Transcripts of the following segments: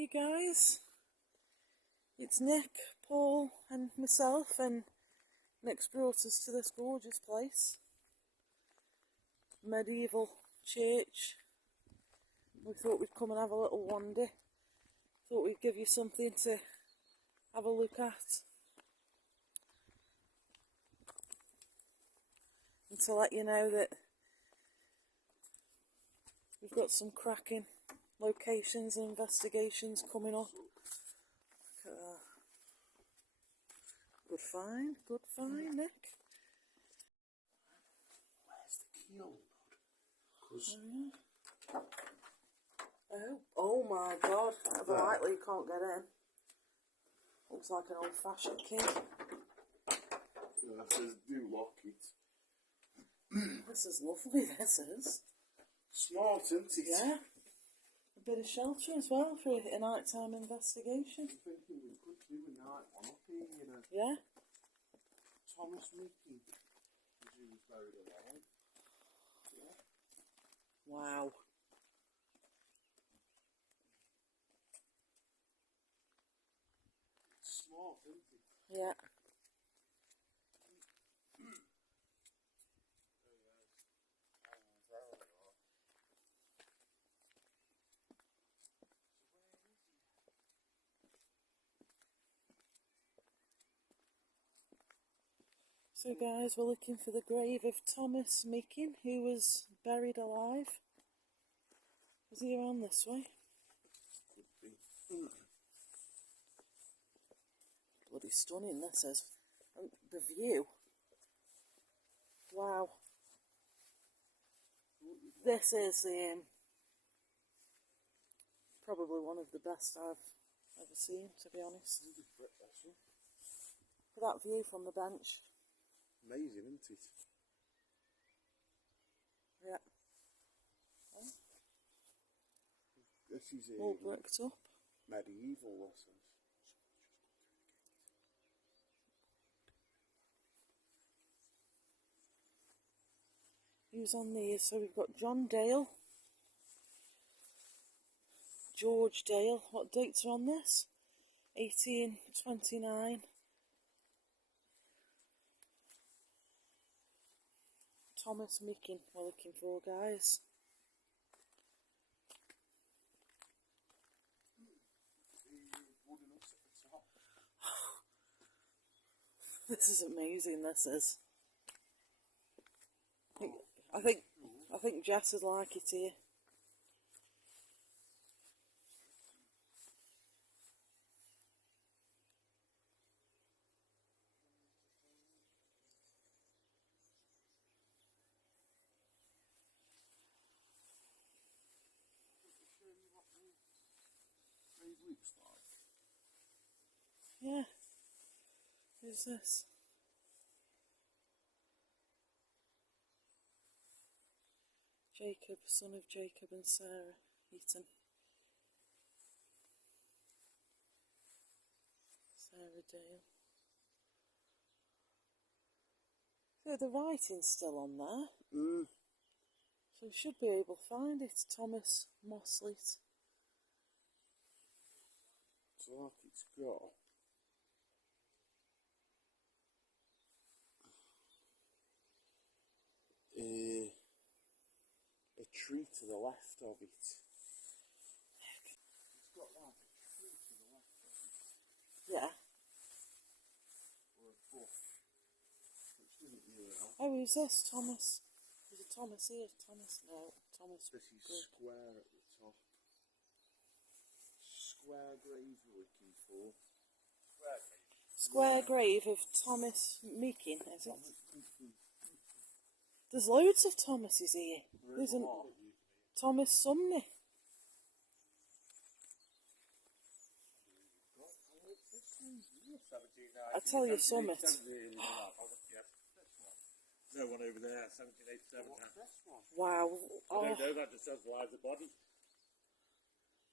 Hey guys, it's Nick, Paul and myself, and Nick's brought us to this gorgeous place. Medieval church. We thought we'd come and have a little wander. Thought we'd give you something to have a look at. And to let you know that we've got some cracking locations and investigations coming up. Look at that. Good find, Nick. Where's the keel, bud? Oh my god, the likely you can't get in. Looks like an old-fashioned key. Yeah, it says do lock it. This is lovely, this is. Smart, isn't it? Yeah. A bit of shelter as well for a nighttime investigation. I'm thinking we could do a night one up here, you know. Yeah. Thomas Meakin, because he was buried alive. Yeah. Wow. Smart, isn't it? Yeah. So guys, we're looking for the grave of Thomas Meakin, who was buried alive. Is he around this way? Could be. Bloody stunning this is. And the view. Wow. This is probably one of the best I've ever seen, to be honest. For that view from the bench. Amazing, isn't it? Yeah. This is All bricked up. medieval lessons. Who's on these? So we've got John Dale, George Dale. What dates are on this? 1829. Thomas Meakin we're looking for, guys. This is amazing, this is. I think Jess would like it here. Looks like. Yeah. Who's this? Jacob, son of Jacob and Sarah Eaton. Sarah Dale. So the writing's still on there. So we should be able to find it. Thomas Moslett. It's like it's got a tree to the left of it. It's got like a tree to the left of it. Yeah. Or a bush. Which doesn't really help. Oh, who's this? Thomas. There's a Thomas here. Thomas. No, Thomas. This is square at the top. Square grave we're looking for. Square grave of Thomas Meakin, is it? There's loads of Thomases here. There's a Thomas Sumney. I tell you, Summit. No one over there, 1787. Wow. I don't know, that just says live the body.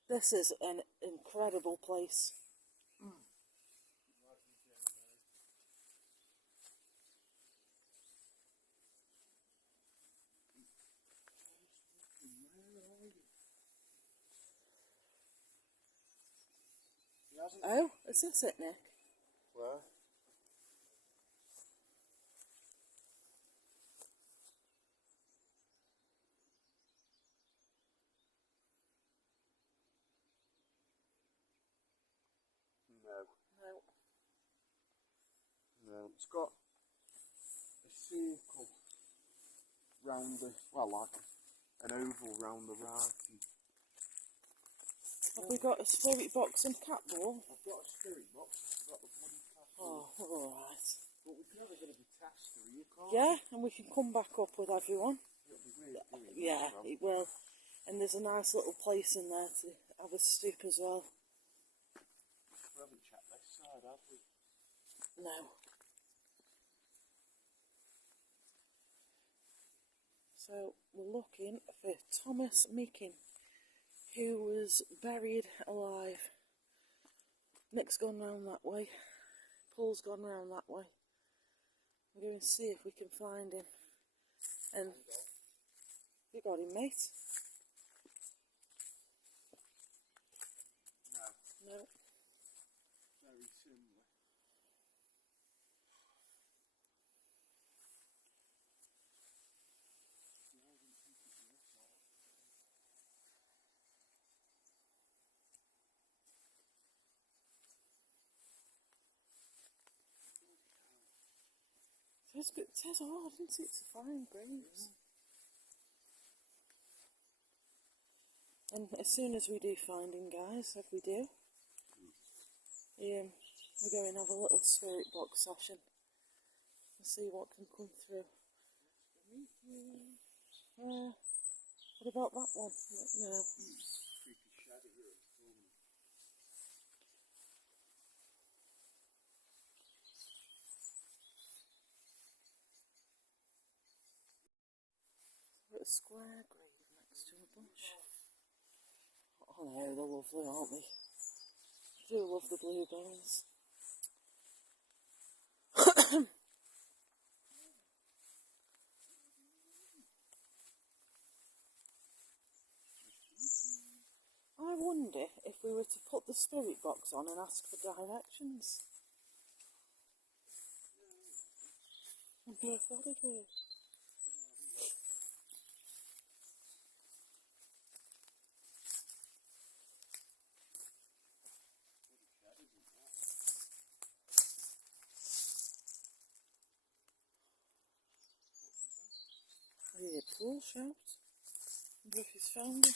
This is an incredible place. hasn't. Oh, is this it, Nick? Where? No. No. No. It's got a circle round the, well, like an oval round the right. Have we got a spirit box and cat ball? I've got a spirit box. I've got the bloody cat. Oh, alright. But we can have a bit of a test for you, can't Yeah, and we can come back up with everyone. It'll be weird doing Yeah, that, it will. And there's a nice little place in there to have a stoop as well. We haven't checked this side, have we? No. So we're looking for Thomas Meakin, who was buried alive. Nick's gone round that way. Paul's gone round that way. We're going to see if we can find him. And you got him, mate? No. No. Very similar. It says hard, isn't it, to find graves? And as soon as we do find him, guys, if we do, we're going to have a little spirit box session and see what can come through. What about that one? No. Creepy shadow here at the corner. A square grave next to a bush. Oh no, they're lovely, aren't they? I do love the bluebells. I wonder if we were to put the spirit box on and ask for directions. I wonder if that'd work. I hear Paul shout. I wonder if he's found it.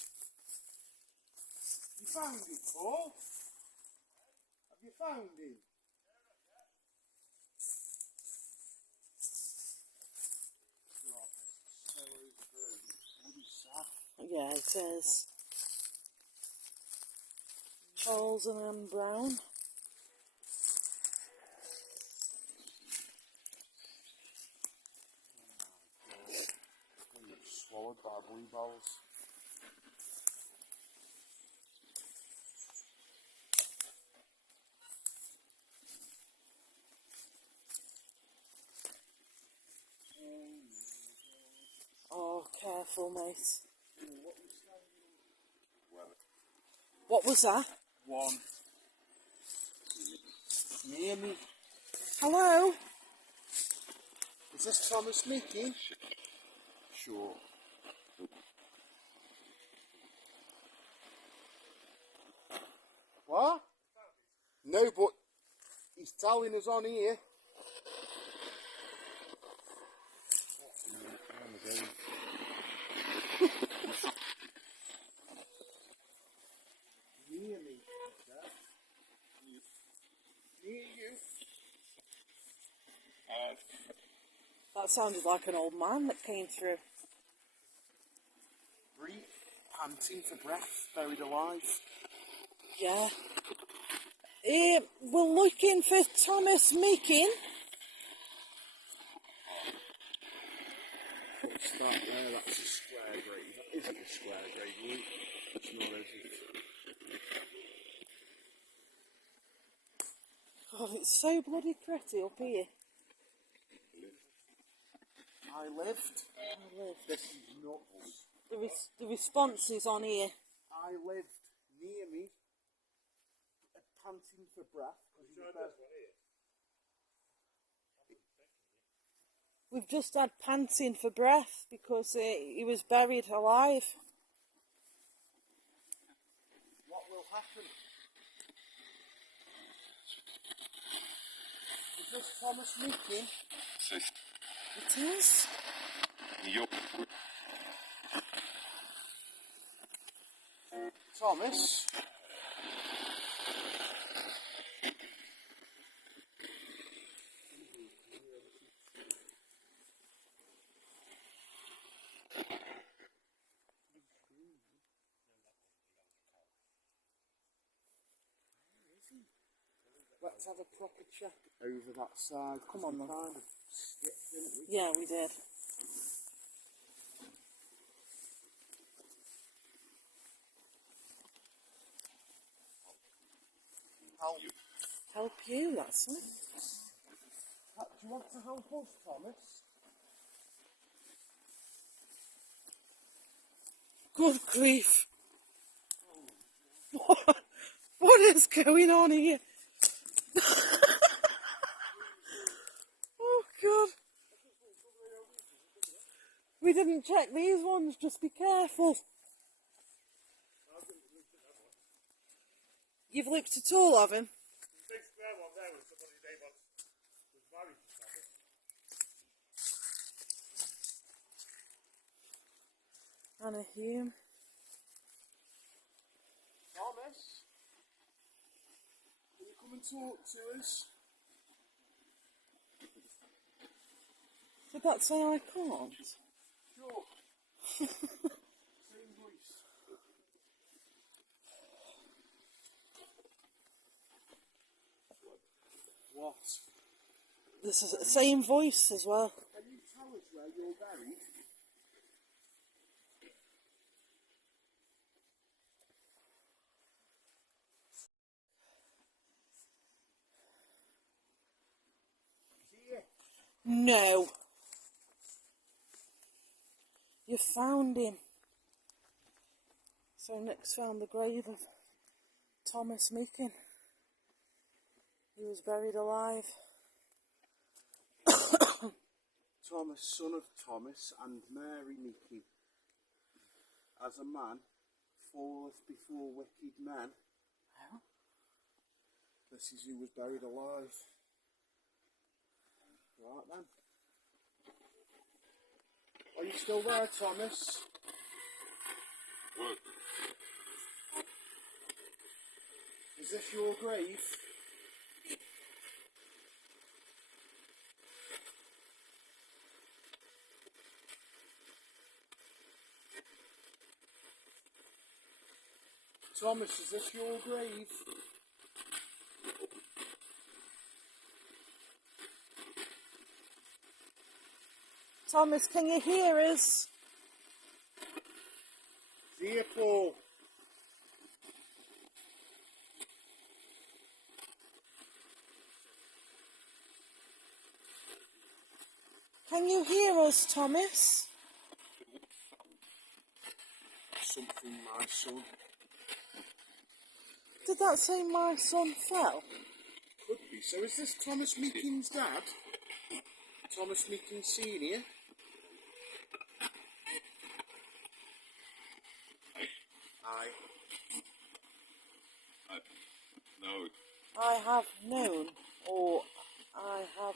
You found it, Paul? Have you found him? Yeah, it says Charles and Anne Brown. Swallowed by bluebells. Oh, careful, mate. Well, What was that? one. Near me. Hello? Is this Thomas Meakin? Sure. What? No, but he's telling us on here. Near me. Near you. That sounded like an old man that came through. Breathe, panting for breath, buried alive. Yeah. We're looking for Thomas Meakin. What's that there? That's a square grave. That isn't a square grave, Luke. It's not, is it? God, it's so bloody pretty up here. I lived. I lived. This is nuts. The response is on here. I lived near me. A panting for breath because he was This one here. We've just had panting for breath because he was buried alive. What will happen? Is this Thomas Meakin? It is. Thomas? Let's have a proper check over that side. Come on, then. Kind of skipped, didn't we? Yeah, we did. Help you, that's it. Do you want to help us, Thomas? Good grief. What is going on here? Oh, God. We didn't check these ones, just be careful. You've looked at all of him? The big square one there was somebody's name was married to Thomas. Anna Hume. Thomas? Can you come and talk to us? Did that say I can't? Sure. Same voice. What? This is the same voice as well. Can you tell us where you're buried? Here. No. You found him. So Nick's found the grave of Thomas Meakin. He was buried alive. Thomas, son of Thomas and Mary Meakin, as a man falleth before wicked men, Well, this is who was buried alive. Right then. Are you still there, Thomas? Is this your grave? Thomas, is this your grave? Thomas, can you hear us? See you, Paul. Can you hear us, Thomas? Something, my son. Did that say my son fell? Could be. So is this Thomas Meakin's dad? Thomas Meakin Senior? No. I have known, or I have...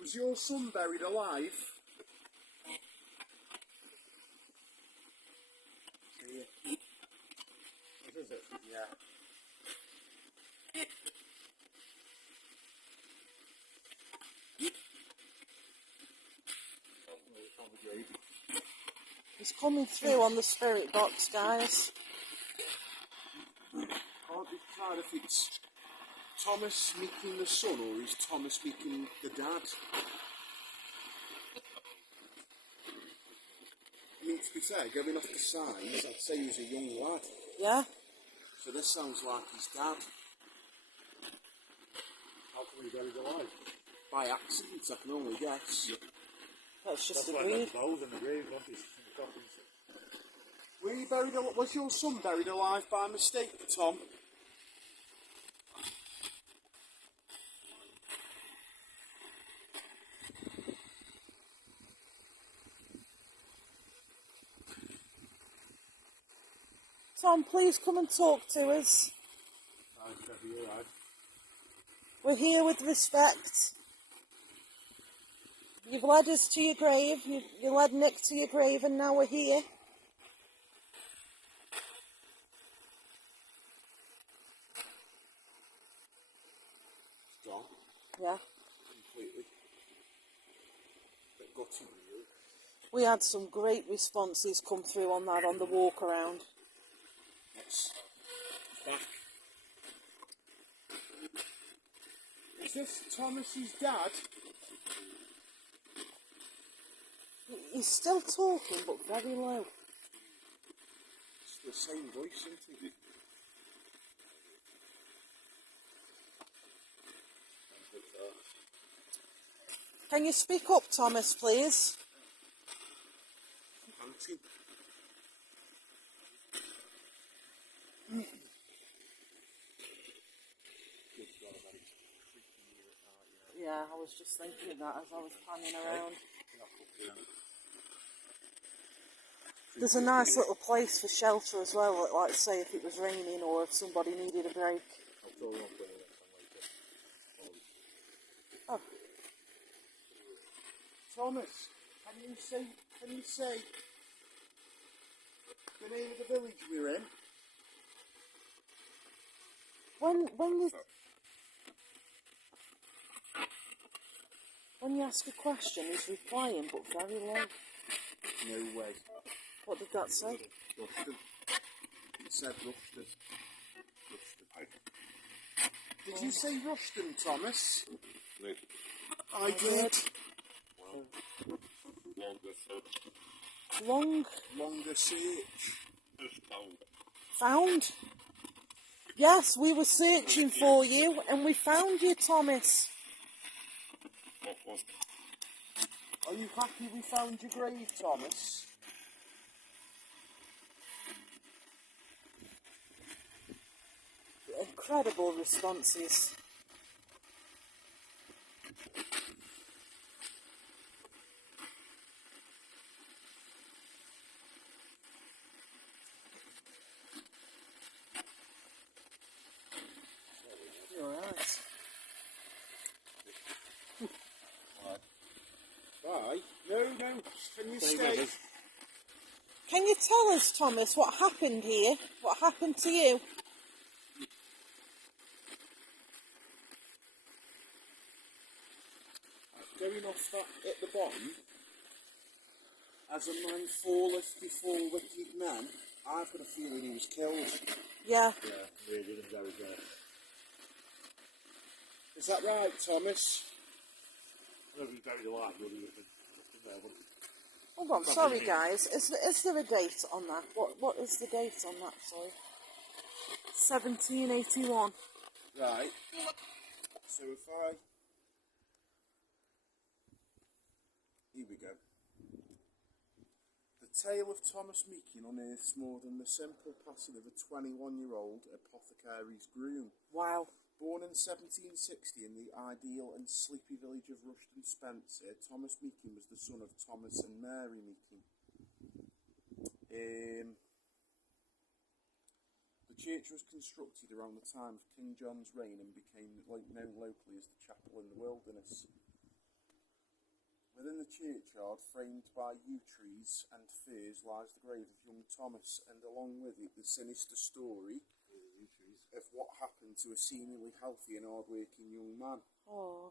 Was your son buried alive? See you. What is it? Yeah. He's coming through on the spirit box, guys. Can't decide if it's Thomas Meakin the son or is Thomas Meakin the dad. I mean, to be fair, going off the signs, I'd say he was a young lad. Yeah? So this sounds like his dad. How come he buried alive? By accident, I can only guess. That's just That's why agreed. there's holes in the grave, don't they? In the coffins. Were you buried was your son buried alive by mistake, Tom? Tom, please come and talk to us. We're here with respect. You've led us to your grave, you led Nick to your grave, and now we're here. It's gone. Yeah. Completely. Bit gutty, really. We had some great responses come through on that on the walk around. It's back. Is this Thomas's dad? He's still talking, but very low. It's the same voice, isn't it? Can you speak up, Thomas, please? Auntie. Yeah, I was just thinking that as I was panning around. There's a nice little place for shelter as well, like say if it was raining or if somebody needed a break. Oh. Thomas, can you say the name of the village we're in? When you ask a question, he's replying, but very low. No way. What did that say? Rushton. It said Rushton. Did you say Rushton, Thomas? No. I did. Longer search. Found? Yes, we were searching for you, and we found you, Thomas. Are you happy we found your grave, Thomas? Incredible responses. You're right. Bye. No. Can you stay? Can you tell us, Thomas, what happened here? What happened to you? Going off that at the bottom, as a man falleth before wicked men, I've got a feeling he was killed. Yeah. Yeah, really, very good. Is that right, Thomas? I don't think he's very alive, really, with the there, but Hold on, sorry guys. Is there a date on that? What is the date on that? Sorry. 1781. Right. So if here we go. The tale of Thomas Meakin unearths more than the simple passing of a 21-year-old apothecary's groom. Wow. Born in 1760 in the ideal and sleepy village of Rushton Spencer, Thomas Meakin was the son of Thomas and Mary Meakin. The church was constructed around the time of King John's reign and became known locally as the Chapel in the Wilderness. Within the churchyard, framed by yew trees and firs, lies the grave of young Thomas, and along with it the sinister story of what happened to a seemingly healthy and hard-working young man. Oh.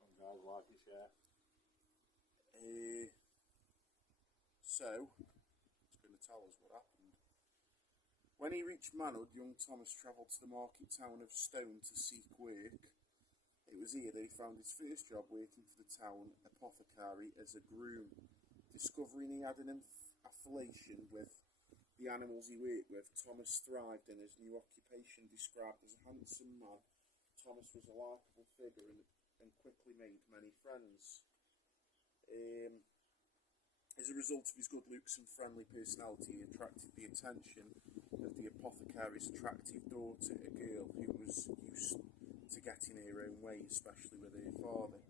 some guys like his share. So, it's going to tell us what happened. When he reached manhood, young Thomas travelled to the market town of Stone to seek work. It was here that he found his first job working for the town apothecary as a groom. Discovering he had an affiliation with the animals he worked with, Thomas thrived in his new occupation. Described as a handsome man, Thomas was a likeable figure and quickly made many friends. As a result of his good looks and friendly personality, he attracted the attention of the apothecary's attractive daughter, a girl who was used to getting her own way, especially with her father.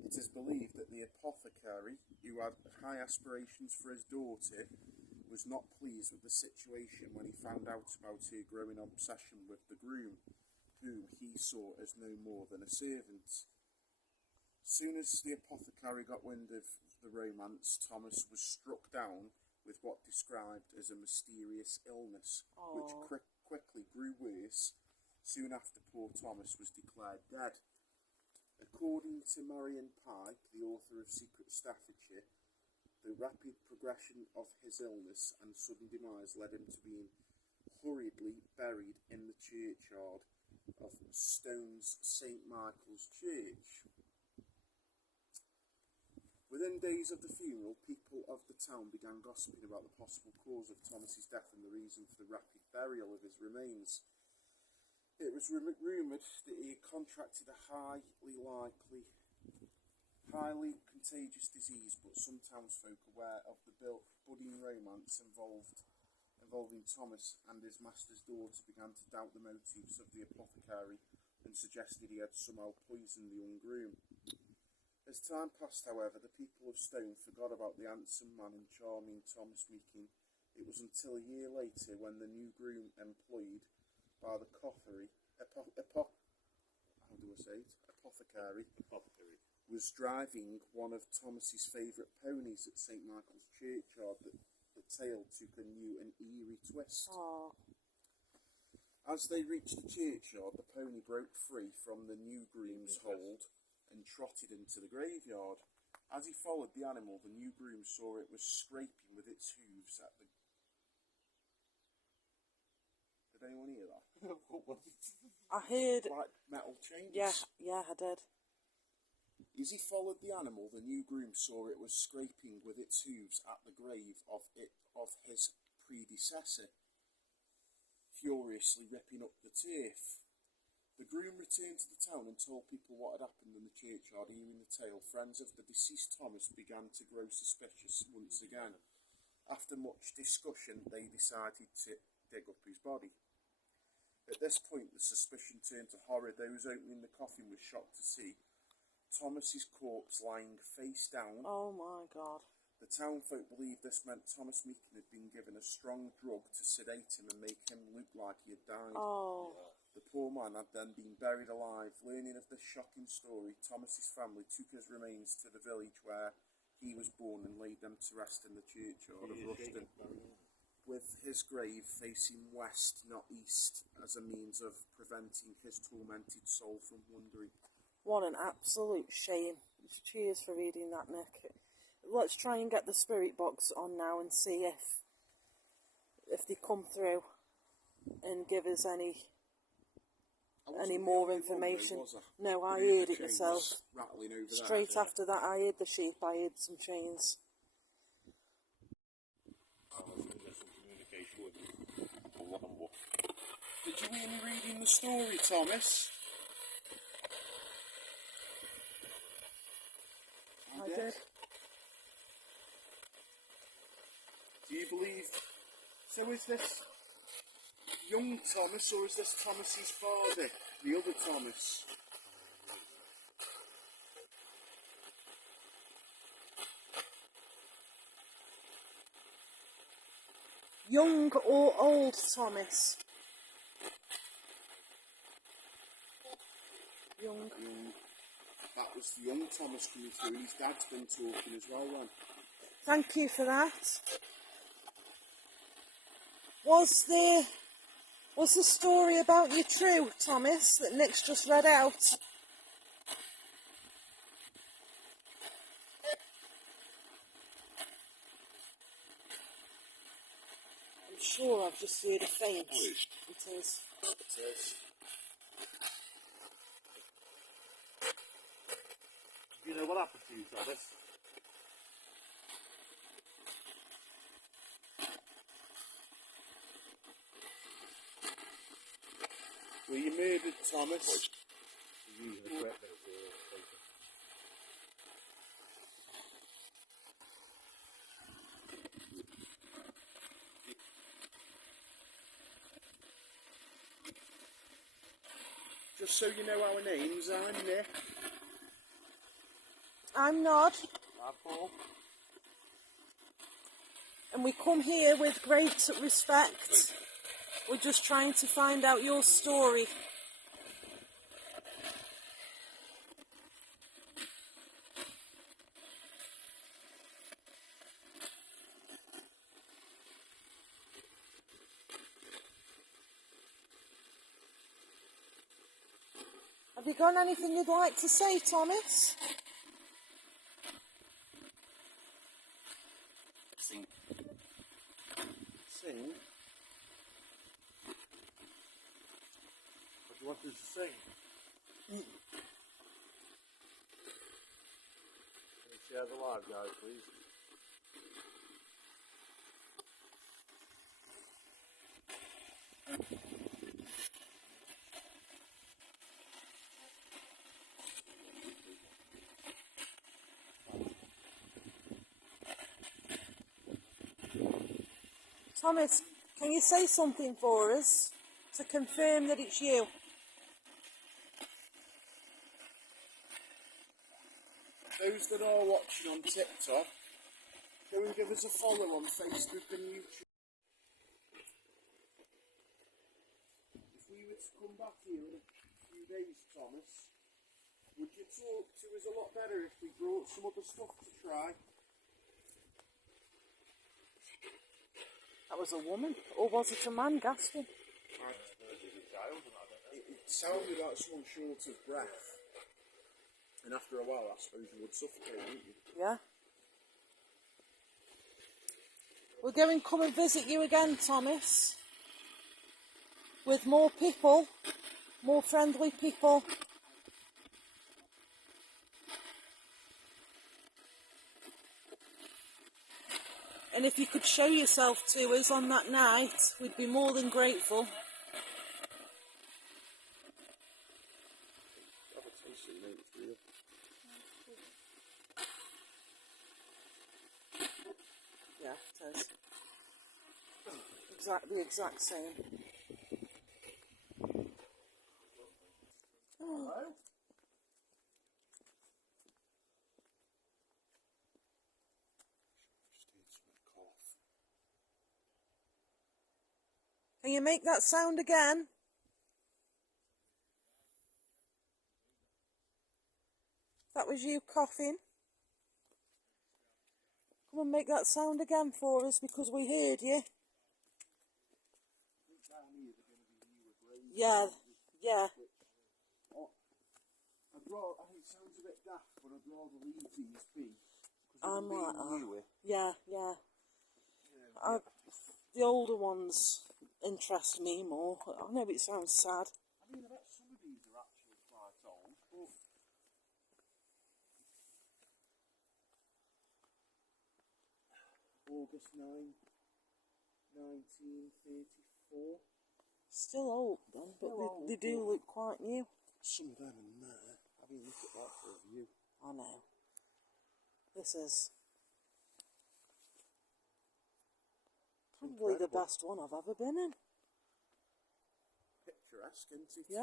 It is believed that the apothecary, who had high aspirations for his daughter, was not pleased with the situation when he found out about her growing obsession with the groom, whom he saw as no more than a servant. Soon as the apothecary got wind of the romance, Thomas was struck down with what described as a mysterious illness, which quickly grew worse. Soon after, poor Thomas was declared dead. According to Marion Pike, the author of Secret Staffordshire, the rapid progression of his illness and sudden demise led him to being hurriedly buried in the churchyard of Stone's St. Michael's Church. Within days of the funeral, people of the town began gossiping about the possible cause of Thomas's death and the reason for the rapid burial of his remains. It was rumoured that he had contracted a highly contagious disease, but some townsfolk aware of the budding romance involving Thomas and his master's daughter began to doubt the motives of the apothecary and suggested he had somehow poisoned the young groom. As time passed, however, the people of Stone forgot about the handsome man and charming Thomas Meakin. It was until a year later when the new groom employed by the apothecary was driving one of Thomas's favourite ponies at St. Michael's Churchyard that the tale took a new and eerie twist. Aww. As they reached the churchyard, the pony broke free from the new groom's hold and trotted into the graveyard. As he followed the animal, the new groom saw it was scraping with its hooves at the... Did anyone hear that? I heard... Like metal chains? Yeah, I did. As he followed the animal, the new groom saw it was scraping with its hooves at the grave of his predecessor, furiously ripping up the turf. The groom returned to the town and told people what had happened in the churchyard. Hearing the tale, friends of the deceased Thomas began to grow suspicious once again. After much discussion, they decided to dig up his body. At this point, the suspicion turned to horror. Those opening the coffin were shocked to see Thomas's corpse lying face down. Oh my God. The townfolk believed this meant Thomas Meakin had been given a strong drug to sedate him and make him look like he had died. Oh. The poor man had then been buried alive. Learning of this shocking story, Thomas's family took his remains to the village where he was born and laid them to rest in the churchyard of Rushden, with his grave facing west, not east, as a means of preventing his tormented soul from wandering. What an absolute shame. Cheers for reading that, Nick. Let's try and get the spirit box on now and see if they come through and give us any more information. No, I heard it myself. Rattling over Straight after that, I heard the sheep, I heard some chains. Did you hear me reading the story, Thomas? I did. Do you believe... So is this young Thomas, or is this Thomas's father? The other Thomas? Young or old Thomas? Young. That was the young Thomas coming through, and his dad's been talking as well then. Thank you for that. Was the story about you true, Thomas, that Nick's just read out? I'm sure I've just heard a faint. It is. It is. Do you know what happened to you, Thomas? Were you murdered, Thomas? You're using the correct note for just so you know our names, I'm Nick. I'm Nod, I'm Paul. and we come here with great respect. We're just trying to find out your story. Have you got anything you'd like to say, Thomas? Sing. What do you want us to sing? Can you share the live, guys, please? Thomas, can you say something for us to confirm that it's you? Those that are watching on TikTok, go and give us a follow on Facebook and YouTube. If we were to come back here in a few days, Thomas, would you talk to us a lot better if we brought some other stuff to try? That was a woman, or was it a man gasping? It sounded like someone short of breath. And after a while, I suppose you would suffocate, wouldn't you? Yeah. We're going to come and visit you again, Thomas. With more people, more friendly people. And if you could show yourself to us on that night, we'd be more than grateful. Have a taste of it, mate, it's real. Yeah, it is. The exact same. Hello? Just need some cough. Can you make that sound again? That was you coughing. Come and make that sound again for us because we heard you. Yeah, yeah. I think it sounds a bit daft, but I'd rather leave these be. I'm like that. Newer. Yeah, yeah. The older ones interest me more. I know it sounds sad. I mean, I bet some of these are actually quite old, but... August 9, 1934. Still old then, but Still they do look quite new. Some of them in there. I mean, look at that for a view. I know. This is probably the best one I've ever been in. Picturesque, isn't it? Yeah.